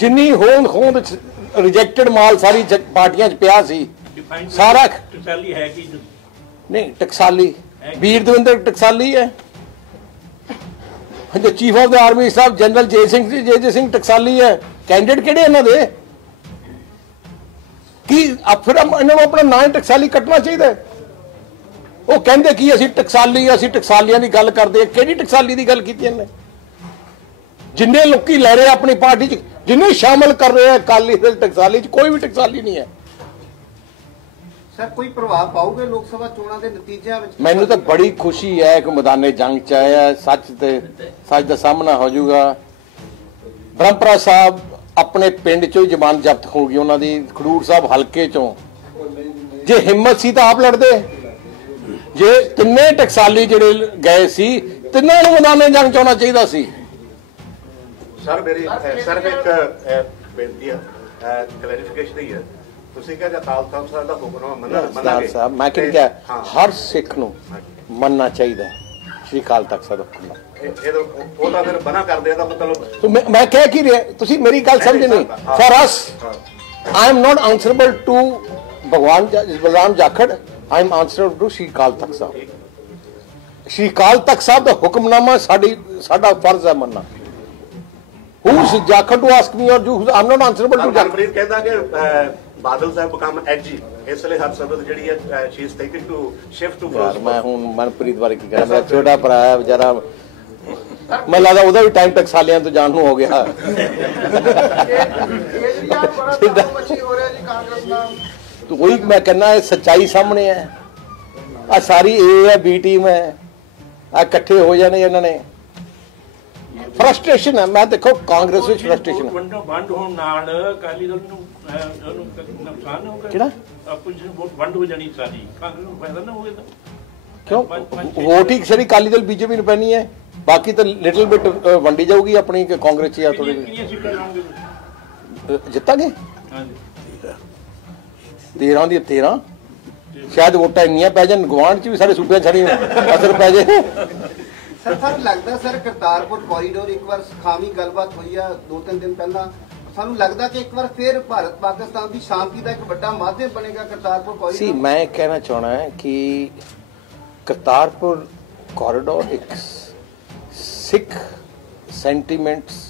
ਜਿੰਨੀ ਹੋਂਦ ਹੋਂਦ ਰਿਜੈਕਟਡ ਮਾਲ ਸਾਰੀ ਪਾਰਟੀਆਂ 'ਚ ਪਿਆ ਸੀ ਸਾਰਾ ਟਕਸਾਲੀ ਹੈ ਕਿ ਨਹੀਂ ਟਕਸਾਲੀ। ਵੀਰ ਦਵਿੰਦਰ ਟਕਸਾਲੀ ਹੈ। ਜੋ chief of the army sahib general J Singh ji ਜੇ ਜੇ ਸਿੰਘ ਟਕਸਾਲੀ ਹੈ। ਕੈਂਡੀਡੇਟ ਕਿਹੜੇ ਇਹਨਾਂ ਦੇ? ਕੀ ਫਿਰ ਇਹਨਾਂ ਨੂੰ ਆਪਣਾ ਨਾਂ ਟਕਸਾਲੀ ਕੱਟਣਾ ਚਾਹੀਦਾ। ਉਹ ਕਹਿੰਦੇ ਕੀ ਅਸੀਂ ਟਕਸਾਲੀ ਅਸੀਂ ਟਕਸਾਲੀਆਂ ਦੀ ਗੱਲ ਕਰਦੇ ਕਿਹੜੀ ਟਕਸਾਲੀ ਦੀ ਗੱਲ ਕੀਤੀ ਇਹਨੇ? ਜਿੰਨੇ ਲੋਕੀ ਲੈ ਰਹੇ ਆਪਣੀ ਪਾਰਟੀ 'ਚ ਜਿੰਨੇ ਸ਼ਾਮਲ ਕਰ ਰਹੇ ਆ ਅਕਾਲੀ ਦਲ ਟਕਸਾਲੀ 'ਚ ਕੋਈ ਵੀ ਟਕਸਾਲੀ ਨਹੀਂ ਹੈ। ਸਰ ਕੋਈ ਪ੍ਰਭਾਵ ਪਾਉਗੇ ਲੋਕ ਸਭਾ ਚੋਣਾਂ ਦੇ ਨਤੀਜਿਆਂ ਵਿੱਚ? ਮੈਨੂੰ ਤਾਂ ਬੜੀ ਖੁਸ਼ੀ ਹੈ ਕਿ ਮੈਦਾਨੇ ਜੰਗ ਚ ਆਇਆ ਸੱਚ ਤੇ ਸੱਚ ਦਾ ਸਾਹਮਣਾ ਹੋ ਜਾਊਗਾ। ਬ੍ਰਹਮਪੁਰਾ ਸਾਹਿਬ ਆਪਣੇ ਪਿੰਡ ਚੋਂ ਹੀ ਜ਼ਮਾਨ ਜ਼ਬਤ ਹੋ ਗਈ ਉਹਨਾਂ ਦੀ ਖਡੂਰ ਸਾਹਿਬ ਹਲਕੇ ਚੋਂ। ਜੇ ਹਿੰਮਤ ਸੀ ਤਾਂ ਆਪ ਲੜਦੇ। ਜੇ ਤਿੰਨੇ ਟਕਸਾਲੀ ਜਿਹੜੇ ਗਏ ਸੀ ਤਿੰਨਾਂ ਨੂੰ ਮੈਦਾਨੇ ਜੰਗ ਚ ਆਉਣਾ ਚਾਹੀਦਾ ਸੀ। ਸਰ ਮੇਰੀ ਅਹ, ਸਿਰਫ ਇੱਕ ਅਹ, ਬੇਨਤੀ ਹੈ ਕਲੈਰੀਫਿਕੇਸ਼ਨ ਹੀ ਹੈ। ਤੁਸੀਂ ਕਿਹਾ ਜੇ ਅਕਾਲ ਤਖਤ ਸਾਹਿਬ ਦਾ ਹੁਕਮ ਮੰਨਾ ਸਰਦਾਰ ਮੰਨਾਂਗੇ। ਸਾਹਿਬ ਮੈਂ ਕਿਹਾ ਤੇ- ਕਿਹਾ ਹਾਂ। ਹਰ ਸਿੱਖ ਨੂੰ ਮੰਨਣਾ ਚਾਹੀਦਾ ਹੈ ਸ਼੍ਰੀ ਅਕਾਲ ਤਖਤ ਸਾਹਿਬ ਦਾ ਹੁਕਮ ਇਹ- ਇਹ ਤਾਂ- ਉਹ ਤਾਂ ਫਿਰ ਬਣਾ ਕਰਦੇ ਆ ਤਾਂ ਮਤਲਬ ਤੋ ਮੈਂ ਮੈਂ ਕਹਿ ਕੀ ਰਿਹਾ? ਤੁਸੀਂ ਮੇਰੀ ਗੱਲ ਸਮਝ ਨਹੀਂ। For us am not answerable to ਭਗਵਾਨ Balram Jakhar I am answerable to ਸ਼੍ਰੀ ਅਕਾਲ ਤਖਤ ਸਾਹਿਬ ਸ਼੍ਰੀ ਅਕਾਲ ਤਖਤ ਸਾਹਿਬ ਦਾ ਹੁਕਮਨਾਮਾ ਸਾਡੀ ਸਾਡਾ ਫਰਜ਼ ਹੈ ਮੰਨਣਾ। Who is Jakhar to ask me or you I am not answerable to Jakhar Manpreet ਕਹਿੰਦਾ ਕਿ ਬਾਦਲ ਸਾਹਿਬ ਬਕਮ ਐਜੀ ਇਸ ਲਈ ਹਰ ਸਰਬਤ ਜਿਹੜੀ ਹੈ she is taking to shift to ਯਾਰ ਮੈਂ ਹੁਣ ਮਨਪ੍ਰੀਤ ਬਾਰੇ ਕੀ ਕਰਾਂ ਮੇਰਾ ਛੋਟਾ ਭਰਾ ਹੈ ਵਿਚਾਰਾ ਮੈਂ ਲੱਗਦਾ ਉਹਦਾ ਵੀ ਟਾਈਮ ਟਕਸਾਲਿਆਂ ਤੋਂ ਜਾਣ ਨੂੰ ਹੋ ਗਿਆ। ਕੇਜਰੀਵਾਲ ਬੜਾ ਸਿੱਧਾ। ਮੱਛੀ ਹੋ ਰਿਹਾ ਜੀ ਕਾਂਗਰਸ ਨਾਲ ਤੋ ਉਹੀ ਮੈਂ ਕਹਿੰਦਾ ਇਹ ਸੱਚਾਈ ਸਾਹਮਣੇ ਹੈ। ਆ ਸਾਰੀ ਏ ਹੈ ਬੀ ਟੀਮ ਹੈ। ਆ ਇਕੱਠੇ ਹੋ ਜਾਣੇ ਇਹਨਾਂ ਨੇ। ਫਰਸਟ੍ਰੇਸ਼ਨ ਹੈ। ਮੈਂ ਦੇਖੋ ਕਾਂਗਰਸ ਵਿੱਚ ਫਰਸਟ੍ਰੇਸ਼ਨ ਹੈ। ਵੰਡੋ ਵੰਡ ਹੋਣ ਨਾਲ ਅਕਾਲੀ ਦਲ ਨੂੰ ਉਹਨੂੰ ਨੁਕਸਾਨ ਹੋਊਗਾ ਕਿਹੜਾ? ਆਪੋਜੀਸ਼ਨ ਵੋਟ ਵੰਡ ਹੋ ਜਾਣੀ ਸਾਰੀ ਕਾਂਗਰਸ ਨੂੰ ਫਾਇਦਾ ਨਾ ਕਿਉਂ? ਪੰਜ- ਪੰਜ- ਛੇ- ਵੋਟ ਹੀ ਸਾਰੀ ਕਾਲੀ ਦਲ ਬੀਜੇਪੀ ਨੂੰ ਪੈਣੀ ਹੈ। ਬਾਕੀ ਤਾਂ ਲਿਟਲ ਬਿਟ ਵੰਡੀ ਜਾਊਗੀ ਆਪਣੀ ਕਾਂਗਰਸ ਚ ਜਾਂ ਥੋੜੀ? ਜਿੱਤਾਂਗੇ? ਹਾਂਜੀ। 13 ਦੀ 13 ਸ਼ਾਇਦ ਵੋਟਾਂ ਇੰਨੀਆਂ ਪੈ ਜਾਣ ਗਵਾਂਢ ਚ ਵੀ ਸਾਡੇ ਸੂਬਿਆਂ 'ਚ ਸਾਰੀ ਅਸਰ ਪੈ ਜੇ ਸਰ ਸਾਨੂੰ ਲੱਗਦਾ ਸਰ ਕਰਤਾਰਪੁਰ ਕੋਰੀਡੋਰ ਇੱਕ ਵਾਰ ਖਾਮੀ ਗੱਲਬਾਤ ਹੋਈ ਆ ਦੋ ਤਿੰਨ ਦਿਨ ਪਹਿਲਾਂ। ਸਾਨੂੰ ਲੱਗਦਾ ਕਿ ਇੱਕ ਵਾਰ ਫਿਰ ਭਾਰਤ ਪਾਕਿਸਤਾਨ ਦੀ ਸ਼ਾਂਤੀ ਦਾ ਇੱਕ ਵੱਡਾ ਮਾਧਿਅਮ ਬਣੇਗਾ ਕਰਤਾਰਪੁਰ ਸੀ, ਮੈਂ ਕਹਿਣਾ ਚਾਹਣਾ ਹੈ ਕਿ ਕਰਤਾਰਪੁਰ ਕੋਰੀਡੋਰ ਇੱਕ ਸਿੱਖ ਸੈਂਟੀਮੈਂਟਸ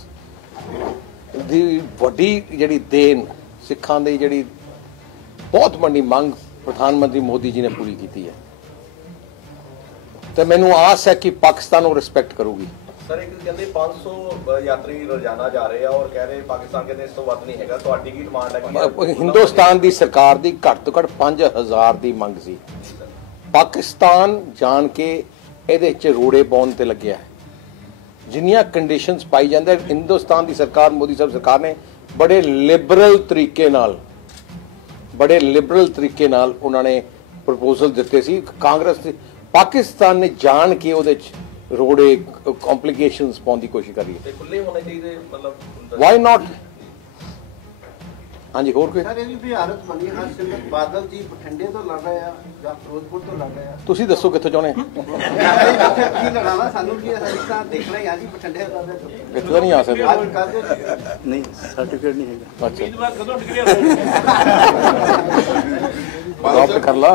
ਦੀ ਵੱਡੀ ਜਿਹੜੀ ਦੇਨ ਸਿੱਖਾਂ ਦੀ ਜਿਹੜੀ ਬਹੁਤ ਵੱਡੀ ਮੰਗ ਪ੍ਰਧਾਨ ਮੰਤਰੀ ਮੋਦੀ ਜੀ ਨੇ ਪੂਰੀ ਕੀਤੀ ਹੈ। ਤੇ ਮੈਨੂੰ ਆਸ ਹੈ ਕਿ ਪਾਕਿਸਤਾਨ ਉਹ ਰਿਸਪੈਕਟ ਕਰੂਗੀ। ਸਰ ਇੱਕ ਕਹਿੰਦੇ 500 ਯਾਤਰੀ ਰੋਜ਼ਾਨਾ ਜਾ ਰਹੇ ਆ ਔਰ ਕਹਿ ਰਹੇ ਪਾਕਿਸਤਾਨ ਕਹਿੰਦੇ ਇਸ ਤੋਂ ਵੱਧ ਨਹੀਂ ਹੈਗਾ। ਤੁਹਾਡੀ ਕੀ ਡਿਮਾਂਡ ਹੈ ਅ- ਹਿੰਦੁਸਤਾਨ ਦੀ ਸਰਕਾਰ ਦੀ ਘੱਟ ਤੋਂ ਘੱਟ 5000 ਦੀ ਮੰਗ ਸੀ। ਪਾਕਿਸਤਾਨ ਜਾਣ ਕੇ ਇਹਦੇ 'ਚ ਰੋੜੇ ਪਾਉਣ ਤੇ ਲੱਗਿਆ ਹੈ। ਜਿੰਨੀਆਂ ਕੰਡੀਸ਼ਨਸ ਪਾਈ ਜਾਂਦੇ ਹਿੰਦੁਸਤਾਨ ਦੀ ਸਰਕਾਰ ਮੋਦੀ ਸਾਹਿਬ ਸਰਕਾਰ ਨੇ ਬੜੇ ਲਿਬਰਲ ਤਰੀਕੇ ਨਾਲ ਬੜੇ ਲਿਬਰਲ ਤਰੀਕੇ ਨਾਲ ਉਹਨਾਂ ਨੇ ਪ੍ਰਪੋਜ਼ਲ ਦਿੱਤੇ ਸੀ। ਕਾਂਗਰਸ ਦੀ ਪਾਕਿਸਤਾਨ ਨੇ ਜਾਣ ਕੇ ਉਹਦੇ 'ਚ ਰੋੜੇ ਕੰਪਲਿਕੇਸ਼ਨਸ ਪਾਉਣ ਦੀ ਕੋਸ਼ਿਸ਼ ਕਰੀ ਤੇ ਖੁੱਲੇ ਹੋਣੇ ਚਾਹੀਦੇ ਮਤਲਬ ਵਾਈ ਨਾਟ ਹਾਂਜੀ ਹੋਰ ਕੋਈ? ਸਰ ਇਹ ਵੀ ਭਾਰਤ ਬਣੀ ਹਰਸਿਮਰਤ ਬਾਦਲ ਜੀ ਬਠਿੰਡੇ ਤੋਂ ਲੜ ਰਹੇ ਆ ਜਾਂ ਫਿਰੋਜ਼ਪੁਰ ਤੋਂ ਲੜ ਰਹੇ ਆ। ਤੁਸੀਂ ਦੱਸੋ ਕਿੱਥੋਂ ਚਾਹੁੰਦੇ ਕੀ ਲੜਾਵਾ ਸਾਨੂੰ ਕੀ ਹੈ ਸਾਡੀ ਤਾਂ ਦੇਖਣਾ ਹੀ ਆ ਜੀ ਬਠਿੰਡੇ ਤੋਂ ਕਿੱਥੋਂ ਨਹੀਂ ਆ ਸਕਦੇ। ਨਹੀਂ ਸਰਟੀਫਿਕੇਟ ਨਹੀਂ ਹੈਗਾ। ਅੱਛਾ। ਕਦੋਂ ਡਿਕਲੇਅਰ ਹੋਊਗਾ ਡਰਾਪ ਕਰ ਲਾ।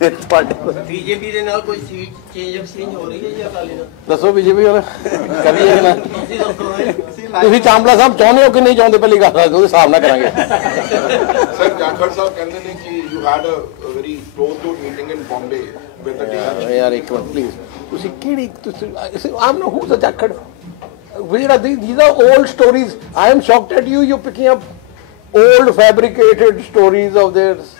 ਤੁਹਾਡੇ ਬੀਜੇਪੀ ਦੇ ਨਾਲ ਕੋਈ ਸੀਟ ਚੇਂਜ ਐਕਸਚੇਂਜ ਹੋ ਰਹੀ ਹੈ ਜਾਂ ਅਕਾਲੀ ਨਾਲ ਦੱਸੋ ਬੀਜੇਪੀ ਵਾਲਾ। ਕਰੀਏ ਕਿ ਨਾ? ਤੁਸੀਂ ਚਾਂਬਲਾ ਸਾਹਿਬ ਚਾਹੁੰਦੇ ਹੋ ਕਿ ਨਹੀਂ ਚਾਹੁੰਦੇ? ਪਹਿਲੀ ਗੱਲ ਉਹਦੇ ਹਿਸਾਬ ਨਾਲ ਕਰਾਂਗੇ। ਸਰ ਜਾਖੜ ਸਾਹਿਬ ਕਹਿੰਦੇ ਨੇ ਕਿ you had a very close to meeting in Bombay with the ਯਾਰ ਯਾਰ ਇੱਕ ਮਿੰਟ ਪਲੀਜ਼ ਤੁਸੀਂ ਕਿਹੜੀ ਤੁਸੀਂ ਆਮ know who the Jakhar? These are old stories. I am shocked at you. You're picking up old fabricated stories of theirs.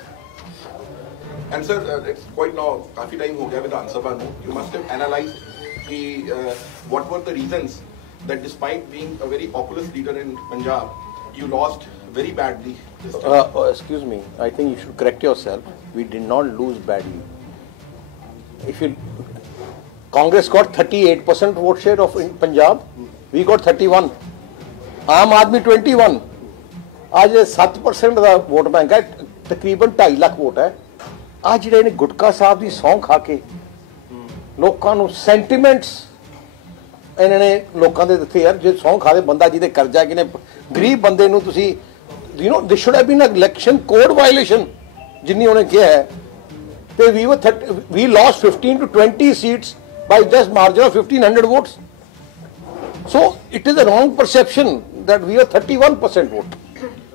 And sir, uh, it's quite now, काफी time हो गया with answer one. You must have analyzed the uh, what were the reasons that despite being a very populous leader in Punjab, you lost very badly. Uh, oh, excuse me, I think you should correct yourself. We did not lose badly. If you, Congress got 38% vote share of in Punjab, we got 31. Aam Aadmi 21. ਅੱਜ 7% ਦਾ vote bank ਹੈ ਤਕਰੀਬਨ 2.5 lakh vote ਹੈ। ਆ ਜਿਹੜੇ ਨੇ ਗੁਟਕਾ ਸਾਹਿਬ ਦੀ ਸੌਂ ਖਾ ਕੇ ਲੋਕਾਂ ਨੂੰ ਸੈਂਟੀਮੈਂਟਸ ਇਹਨਾਂ ਨੇ ਲੋਕਾਂ ਦੇ ਦਿੱਤੇ ਯਾਰ ਜੇ ਸੌਂ ਖਾਦੇ ਬੰਦਾ ਜਿਹਦੇ ਕਰਜ਼ਾ ਕਿਨੇ ਗਰੀਬ ਬੰਦੇ ਨੂੰ ਤੁਸੀਂ you know this should have been a election code violation ਜਿੰਨੀ ਉਹਨੇ ਕਿਹਾ ਹੈ। ਤੇ we were we lost 15 to 20 seats by just margin of 1500 votes So it is a wrong perception that we are 31% vote,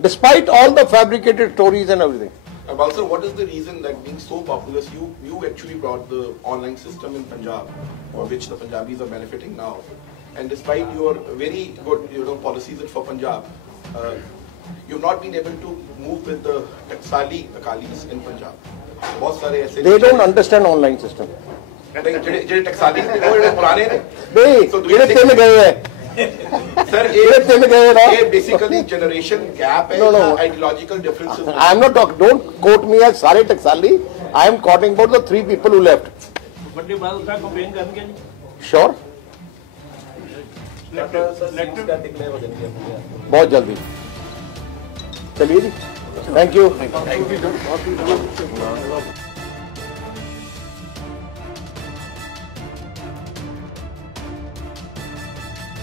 despite all the fabricated stories and everything. Uh, Balsar, what is the reason that being so populous, you you actually brought the online system in Punjab, for which the Punjabis are benefiting now, and despite your very good you know policies for Punjab, uh, you've not been able to move with the Taksali Akalis in Punjab. ਬਹੁਤ ਸਾਰੇ ਐਸੇ They don't understand online system. ਨਹੀਂ, ਜਿਹੜੇ ਜਿਹੜੇ ਟਕਸਾਲੀ ਨੇ ਉਹ ਜਿਹੜੇ ਪੁਰਾਣੇ ਨੇ ਨਹੀਂ So, do you ਜਿਹੜੇ think- ਤਿੰਨ ਗਏ ਹੈ ਸਰ ਜਿਹੜੇ ਤਿੰਨ ਗਏ ਨਾ ਇਹ ਬੇਸਿਕਲੀ ਜਨਰੇਸ਼ਨ ਗੈਪ ਹੈ No, no. ਜਾਂ ideological differences I am not talking, don't quote me as ਸਾਰੇ ਟਕਸਾਲੀ I am quoting about the three people who left. ਵੱਡੇ ਬਾਦਲ ਸਾਹਿਬ ਕੰਪੇਨ ਕਰਨਗੇ ਜੀ Sure? ਸਰ ਸੀਟਸ ਦਾ ਡਿਕਲੇਅਰ ਹੋ ਜਾਣਗੇ